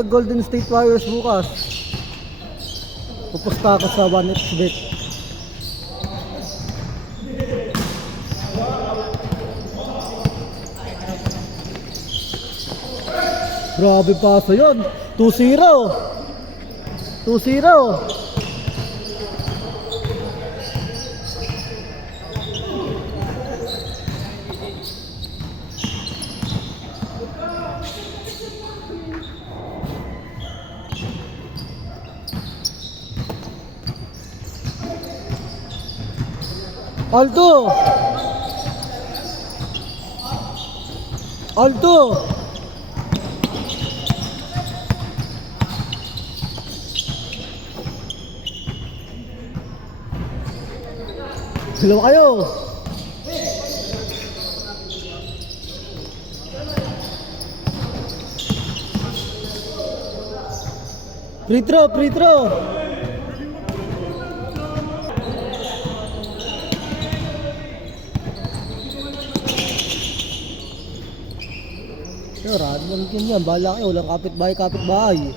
Golden State Warriors bukas. Pupusta ako sa 1xBet. Grabe paso yun. 2-0. 2-0. Alto! Alto! Dalawa kayo! Free throw! Free throw! Rad mo rin yan, bahala kayo, walang kapit-bahay.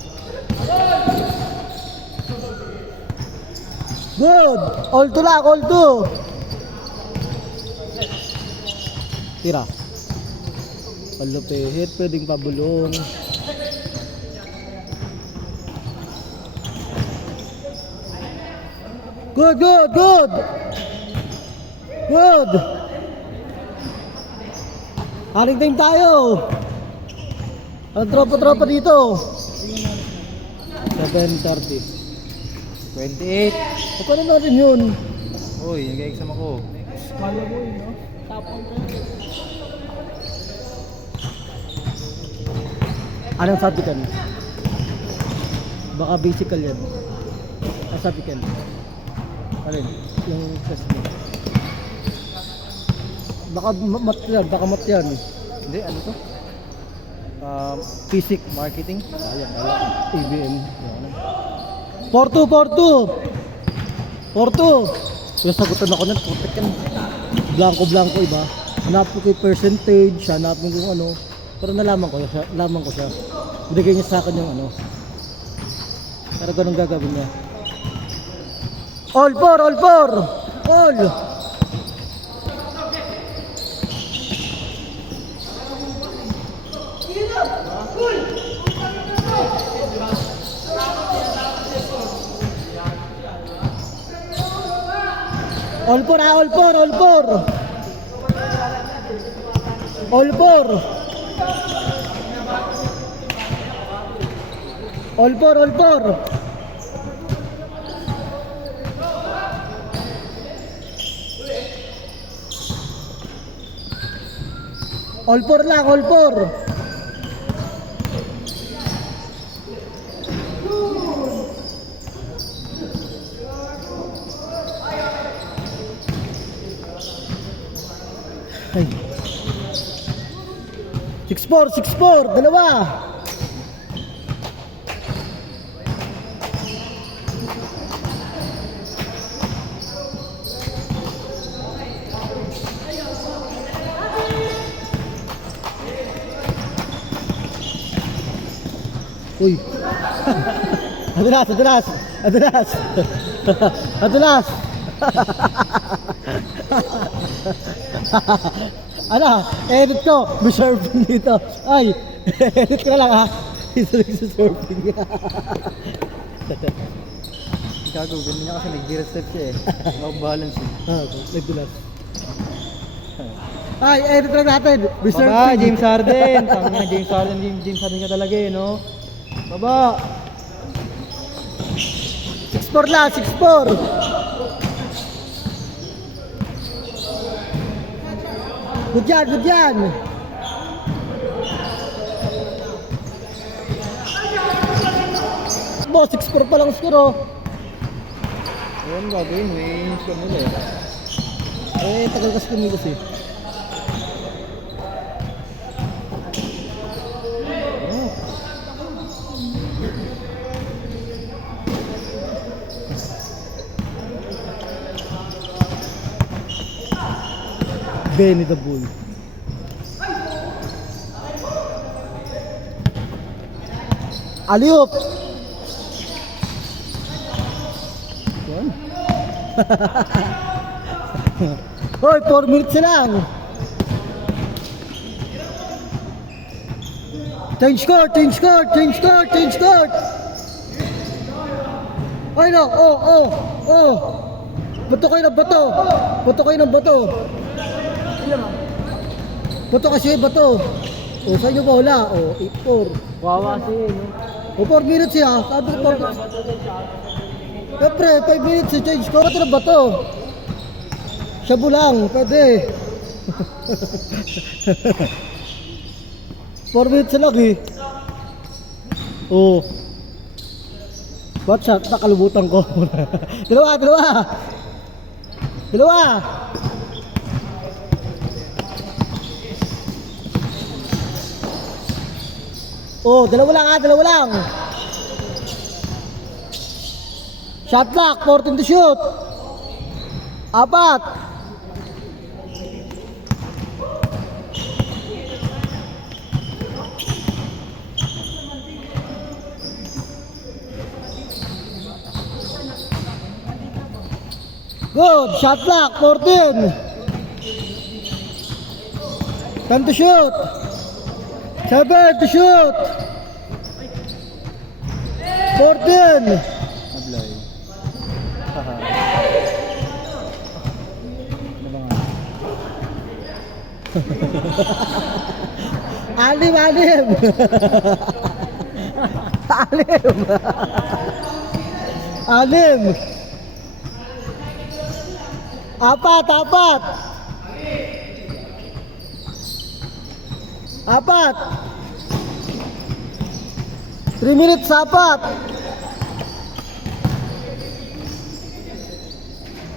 Good! All to lang, all to! Tira. Palupihit, pwedeng pabulong. Good, good, good! Good! Haring time tayo! Ang tropa-tropa dito. 7:30. 28. Paano natin yun? Uy, nag-exam ako. Kala mo yun, no? Tapon ka. Anong sabi ka? Baka basical yan. Ang sabi ka? Alin? Yung test mo. Baka mat yan, baka mat yan. Hindi, ano to? Physics. Marketing? Ayan, ABM. 4-2, 4-2. 4-2. Kaya sagutan ako ng putik yan. Blanco-blanco iba. Hanapin ko yung percentage, hanapin ko yung ano. Pero nalaman ko siya. Binigay niya sa akin yung ano. Pero ganun gagawin niya. All 4, all 4. All. All 4 ha, all 4, all 4. All 4. All 4, all 4. All 4 lang, all 4. Ay. 6-4, 6-4, dalawa. Uy. Adulas, adulas, adulas. Adulas. Ano, edit ko, may surfing dito. Ay, edit ko na lang ha. Ito sa surfing. Gago, ganun niya kasi nag-gear step siya eh. Mag-balance eh. Nagdulas. Ay, edit lang natin. May Baba, surfing. James Harden. Tangina, James Harden ka talaga eh, no? Baba. 6-4 lang, 6-4. Good yan, good yan. Bo, 6-4 pa lang score oh. Ayun, gagawin, wins ka muna eh. Tagal kasi kumilos eh. Benny the Bull. Aliop. Yan. Hoy, 4 minutes na lang. Change court, change court, change court, change court. Ay no, oh. Bato kayo ng bato. Bato kayo ng bato. Bato kasi bato. O, saan nyo ba wala? O, 8-4. Wawa siya, no? O, 4 minutes siya. Sabi ko 4 minutes. Siyempre, 5 minutes si change court. Bato ng bato. Shabu lang, pwede. 4 minutes lang eh. Oo. Ba't siya? Nakalimutan ko. Dalawa. Oh, dalawa lang. Shot clock, 14 to shoot. 4. Good, shot clock, 14. 10 to shoot. 7 to shoot. 14. Mablay. Haha. Ano ba nga? Alim. 4. 3 minutes, 4. 6.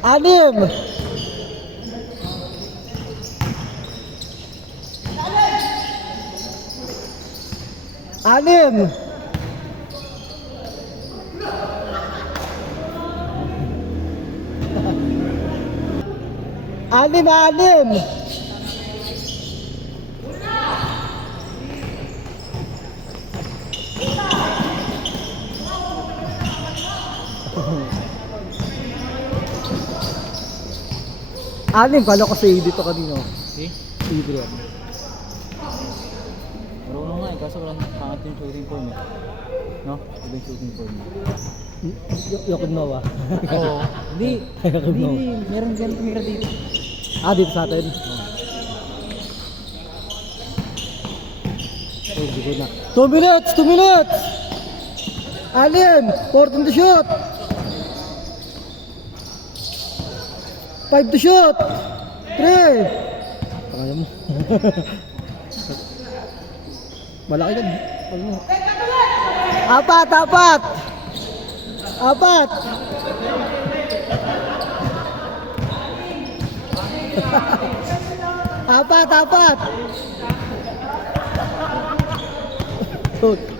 6. 6. Anim, kala ko sa dito kanino. See? Adrian. Marunong nga eh, kaso walang pangat yung shooting form eh. No? Iba yung shooting form. Yakod mo ba? Oo. Hindi. Yakod mo. Meron tumira dito. Dito sa atin. Oh, di na. 2 minutes! 2 minutes! Anim! 14 to shoot! 5 to shoot! 3! Kaya mo. Malaki yan. Pag mo. 4! 4! 4!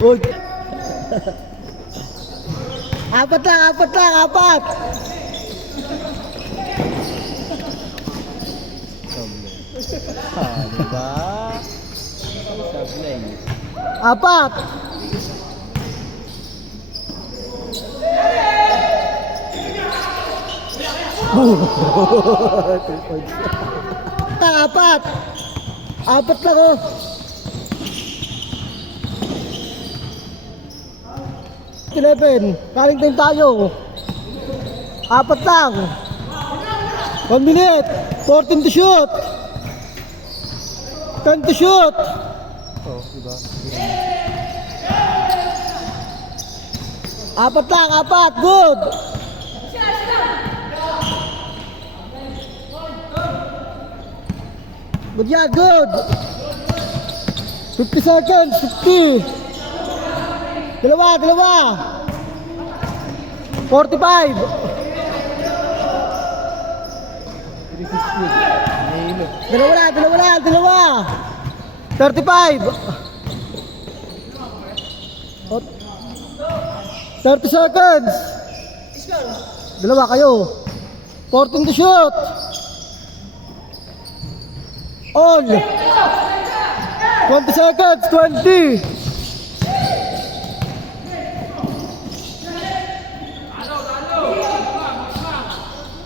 Uy! 4 lang! 4! Sablay. Diba? Sablay. 4! Apat! 4 lang oh! Eleven, kaling time tayo. 4 lang. 1 minute. 14 to shoot. 10 to shoot. Oh, diba? 4 lang, 4. Good. Good yan, good. 50 seconds, 50. Dalawa. 45. 360. Nahilo. Dalawa. 35. 30 seconds. Dalawa kayo. 14 to shoot. All. 20 seconds. 20.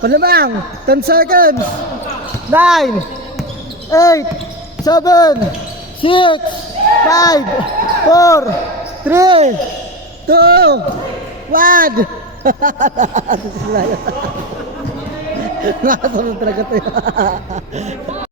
Palamang. 10 seconds. 9, 8, 7, 6, 5, 4, 3, 2, 1. Nakasunod talaga tayo.